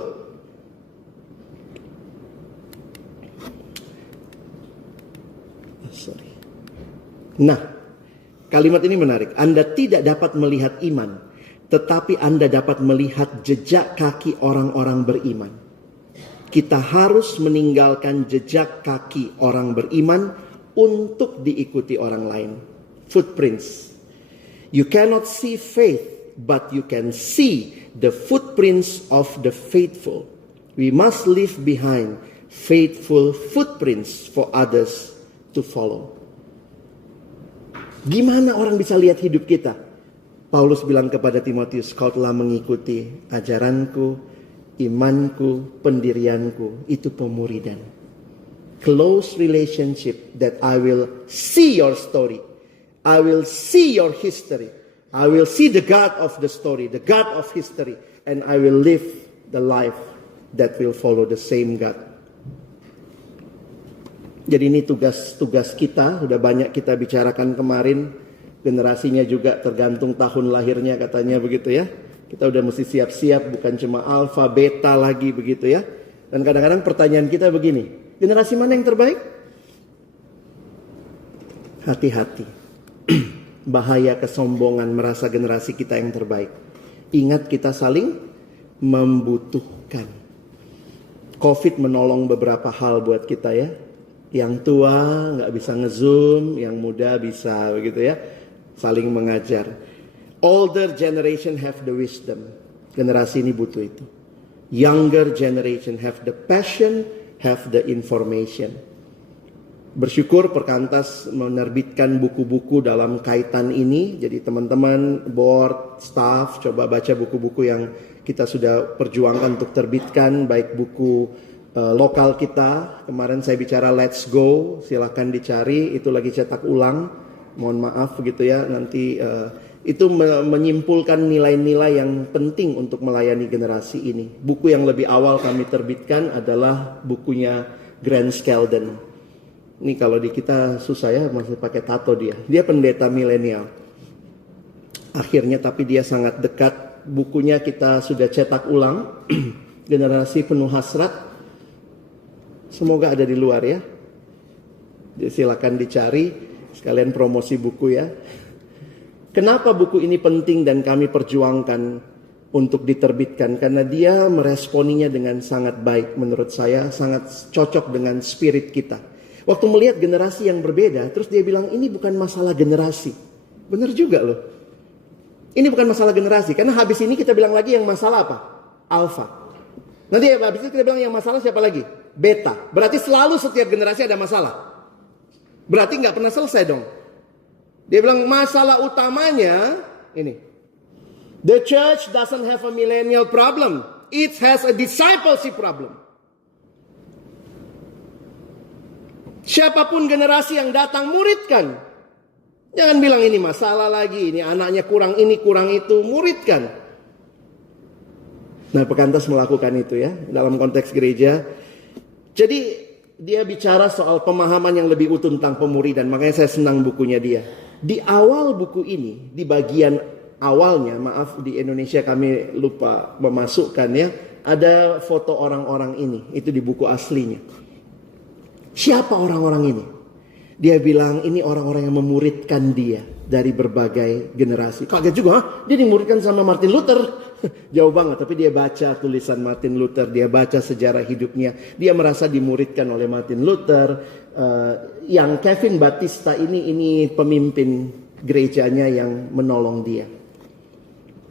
Sorry. Nah, kalimat ini menarik. Anda tidak dapat melihat iman, tetapi Anda dapat melihat jejak kaki orang-orang beriman. Kita harus meninggalkan jejak kaki orang beriman untuk diikuti orang lain. Footprints. You cannot see faith, but you can see the footprints of the faithful. We must leave behind faithful footprints for others to follow. Gimana orang bisa lihat hidup kita? Paulus bilang kepada Timotius, kau telah mengikuti ajaranku, imanku, pendirianku, itu pemuridan. Close relationship that I will see your story. I will see your history. I will see the God of the story, the God of history. And I will live the life that will follow the same God. Jadi ini tugas-tugas kita, sudah banyak kita bicarakan kemarin. Generasinya juga tergantung tahun lahirnya katanya begitu ya. Kita udah mesti siap-siap, bukan cuma alfa, beta lagi begitu ya. Dan kadang-kadang pertanyaan kita begini, generasi mana yang terbaik? Hati-hati. Bahaya kesombongan merasa generasi kita yang terbaik. Ingat kita saling membutuhkan. Covid menolong beberapa hal buat kita ya. Yang tua nggak bisa nge-zoom, yang muda bisa begitu ya. Saling mengajar. Older generation have the wisdom. Generasi ini butuh itu. Younger generation have the passion, have the information. Bersyukur Perkantas menerbitkan buku-buku dalam kaitan ini. Jadi teman-teman, board, staff, coba baca buku-buku yang kita sudah perjuangkan untuk terbitkan. Baik buku lokal kita. Kemarin saya bicara Let's Go, silakan dicari. Itu lagi cetak ulang. Mohon maaf begitu ya, nanti itu menyimpulkan nilai-nilai yang penting untuk melayani generasi ini. Buku yang lebih awal kami terbitkan adalah bukunya Grant Skeldon. Ini kalau di kita susah ya, masih pakai tato dia. Dia pendeta milenial. Akhirnya tapi dia sangat dekat. Bukunya kita sudah cetak ulang. Generasi penuh hasrat. Semoga ada di luar ya. Jadi silakan dicari. Sekalian promosi buku ya. Kenapa buku ini penting dan kami perjuangkan untuk diterbitkan? Karena dia meresponinya dengan sangat baik menurut saya. Sangat cocok dengan spirit kita. Waktu melihat generasi yang berbeda, terus dia bilang ini bukan masalah generasi. Benar juga loh. Ini bukan masalah generasi. Karena habis ini kita bilang lagi yang masalah apa? Alpha. Nanti habis itu kita bilang yang masalah siapa lagi? Beta. Berarti selalu setiap generasi ada masalah. Berarti nggak pernah selesai dong. Dia bilang masalah utamanya ini. The church doesn't have a millennial problem. It has a discipleship problem. Siapapun generasi yang datang muridkan. Jangan bilang ini masalah lagi, ini anaknya kurang ini, kurang itu, muridkan. Nah, Perkantas melakukan itu ya, dalam konteks gereja. Jadi, dia bicara soal pemahaman yang lebih utuh tentang pemuridan, makanya saya senang bukunya dia. Di awal buku ini, di bagian awalnya, maaf di Indonesia kami lupa memasukkan ya, ada foto orang-orang ini, itu di buku aslinya. Siapa orang-orang ini? Dia bilang ini orang-orang yang memuridkan dia dari berbagai generasi. Kaget juga, dia dimuridkan sama Martin Luther. Jauh banget, tapi dia baca tulisan Martin Luther, dia baca sejarah hidupnya. Dia merasa dimuridkan oleh Martin Luther. Yang Kevin Batista ini pemimpin gerejanya yang menolong dia.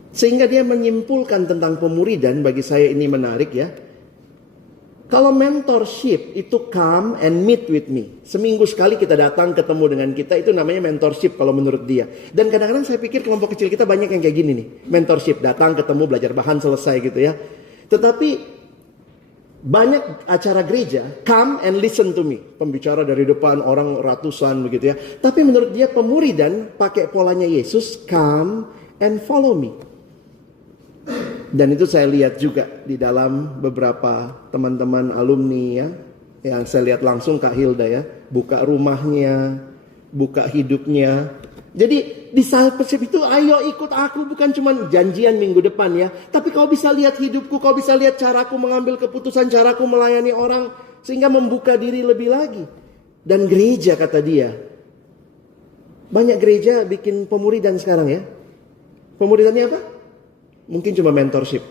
Sehingga dia menyimpulkan tentang pemuridan, bagi saya ini menarik ya. Kalau mentorship itu come and meet with me. Seminggu sekali kita datang ketemu dengan kita, itu namanya mentorship kalau menurut dia. Dan kadang-kadang saya pikir kelompok kecil kita banyak yang kayak gini nih. Mentorship, datang ketemu, belajar bahan, selesai gitu ya. Tetapi banyak acara gereja, come and listen to me. Pembicara dari depan, orang ratusan begitu ya. Tapi menurut dia pemuridan pakai polanya Yesus, come and follow me. Dan itu saya lihat juga di dalam beberapa teman-teman alumni ya. Yang saya lihat langsung Kak Hilda ya. Buka rumahnya, buka hidupnya. Jadi discipleship itu ayo ikut aku, bukan cuma janjian minggu depan ya. Tapi kau bisa lihat hidupku, kau bisa lihat caraku mengambil keputusan, caraku melayani orang. Sehingga membuka diri lebih lagi. Dan gereja kata dia. Banyak gereja bikin pemuridan sekarang ya. Pemuridannya apa? Mungkin cuma mentorship.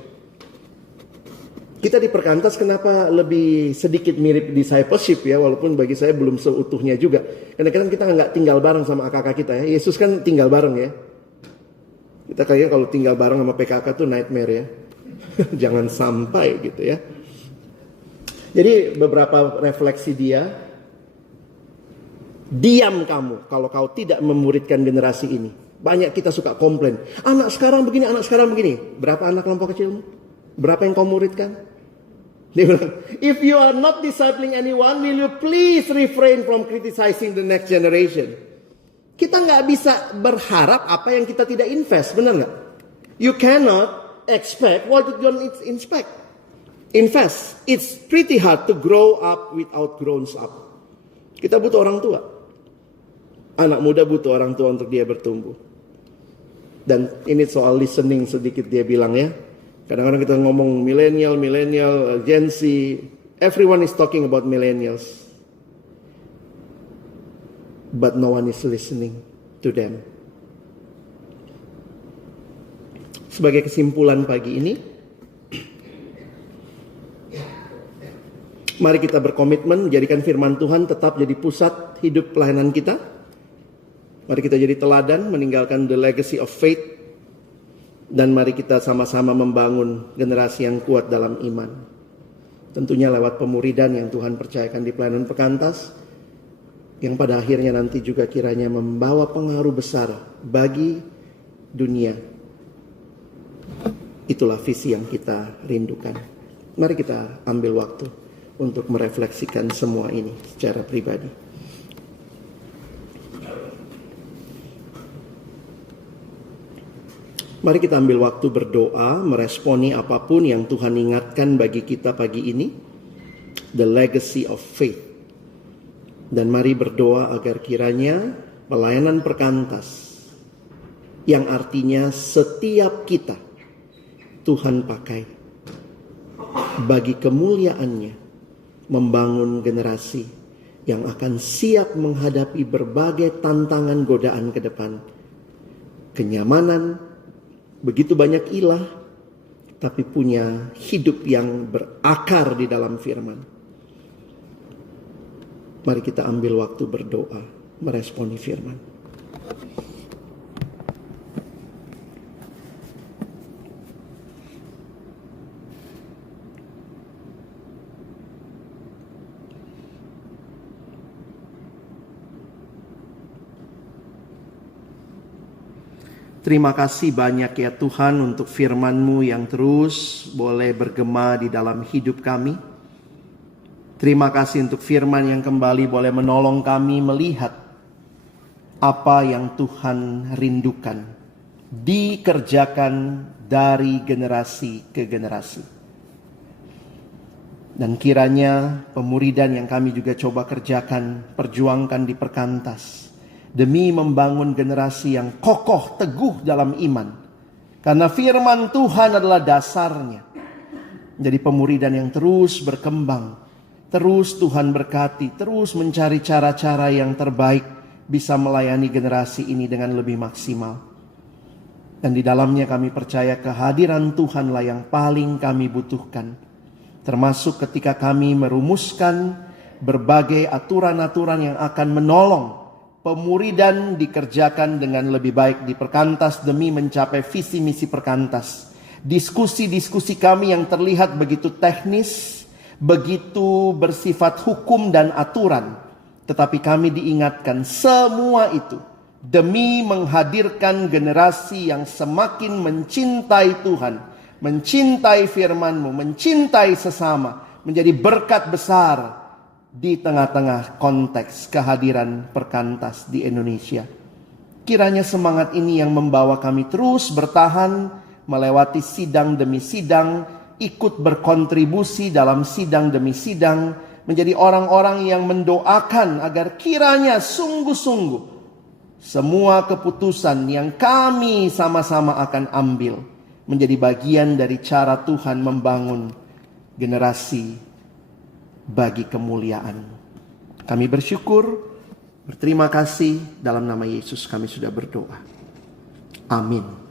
Kita di Perkantas kenapa lebih sedikit mirip discipleship ya, walaupun bagi saya belum seutuhnya juga. Kadang-kadang kita nggak tinggal bareng sama kakak kita ya. Yesus kan tinggal bareng ya. Kita kayaknya kalau tinggal bareng sama PKK tuh nightmare ya. Jangan sampai gitu ya. Jadi beberapa refleksi dia. Diam kamu kalau kau tidak memuridkan generasi ini. Banyak kita suka komplain. Anak sekarang begini, anak sekarang begini. Berapa anak kelompok kecilmu? Berapa yang kau muridkan? Dia bilang, if you are not discipling anyone, will you please refrain from criticizing the next generation? Kita nggak bisa berharap apa yang kita tidak invest, benar nggak? You cannot expect what you don't invest. It's pretty hard to grow up without grown up. Kita butuh orang tua. Anak muda butuh orang tua untuk dia bertumbuh. Dan ini soal listening sedikit dia bilang ya. Kadang-kadang kita ngomong millennial, Gen Z. Everyone is talking about millennials. But no one is listening to them. Sebagai kesimpulan pagi ini, mari kita berkomitmen menjadikan firman Tuhan tetap jadi pusat hidup pelayanan kita. Mari kita jadi teladan, meninggalkan the legacy of faith. Dan mari kita sama-sama membangun generasi yang kuat dalam iman. Tentunya lewat pemuridan yang Tuhan percayakan di pelayanan Perkantas. Yang pada akhirnya nanti juga kiranya membawa pengaruh besar bagi dunia. Itulah visi yang kita rindukan. Mari kita ambil waktu untuk merefleksikan semua ini secara pribadi. Mari kita ambil waktu berdoa, meresponi apapun yang Tuhan ingatkan bagi kita pagi ini. The legacy of faith. Dan mari berdoa agar kiranya pelayanan Perkantas, yang artinya setiap kita, Tuhan pakai bagi kemuliaannya, membangun generasi yang akan siap menghadapi berbagai tantangan godaan ke depan. Kenyamanan, begitu banyak ilah, tapi punya hidup yang berakar di dalam firman. Mari kita ambil waktu berdoa, meresponi firman. Terima kasih banyak ya Tuhan untuk firman-Mu yang terus boleh bergema di dalam hidup kami. Terima kasih untuk firman yang kembali boleh menolong kami melihat apa yang Tuhan rindukan dikerjakan dari generasi ke generasi. Dan kiranya pemuridan yang kami juga coba kerjakan, perjuangkan di Perkantas, demi membangun generasi yang kokoh teguh dalam iman. Karena firman Tuhan adalah dasarnya. Jadi pemuridan yang terus berkembang, terus Tuhan berkati, terus mencari cara-cara yang terbaik bisa melayani generasi ini dengan lebih maksimal. Dan di dalamnya kami percaya kehadiran Tuhanlah yang paling kami butuhkan. Termasuk ketika kami merumuskan berbagai aturan-aturan yang akan menolong pemuridan dikerjakan dengan lebih baik di Perkantas demi mencapai visi misi Perkantas. Diskusi-diskusi kami yang terlihat begitu teknis, begitu bersifat hukum dan aturan. Tetapi kami diingatkan semua itu demi menghadirkan generasi yang semakin mencintai Tuhan, mencintai firman-Mu, mencintai sesama, menjadi berkat besar di tengah-tengah konteks kehadiran Perkantas di Indonesia. Kiranya semangat ini yang membawa kami terus bertahan, melewati sidang demi sidang, ikut berkontribusi dalam sidang demi sidang, menjadi orang-orang yang mendoakan agar kiranya sungguh-sungguh semua keputusan yang kami sama-sama akan ambil menjadi bagian dari cara Tuhan membangun generasi bagi kemuliaan. Kami bersyukur, berterima kasih, dalam nama Yesus kami sudah berdoa. Amin.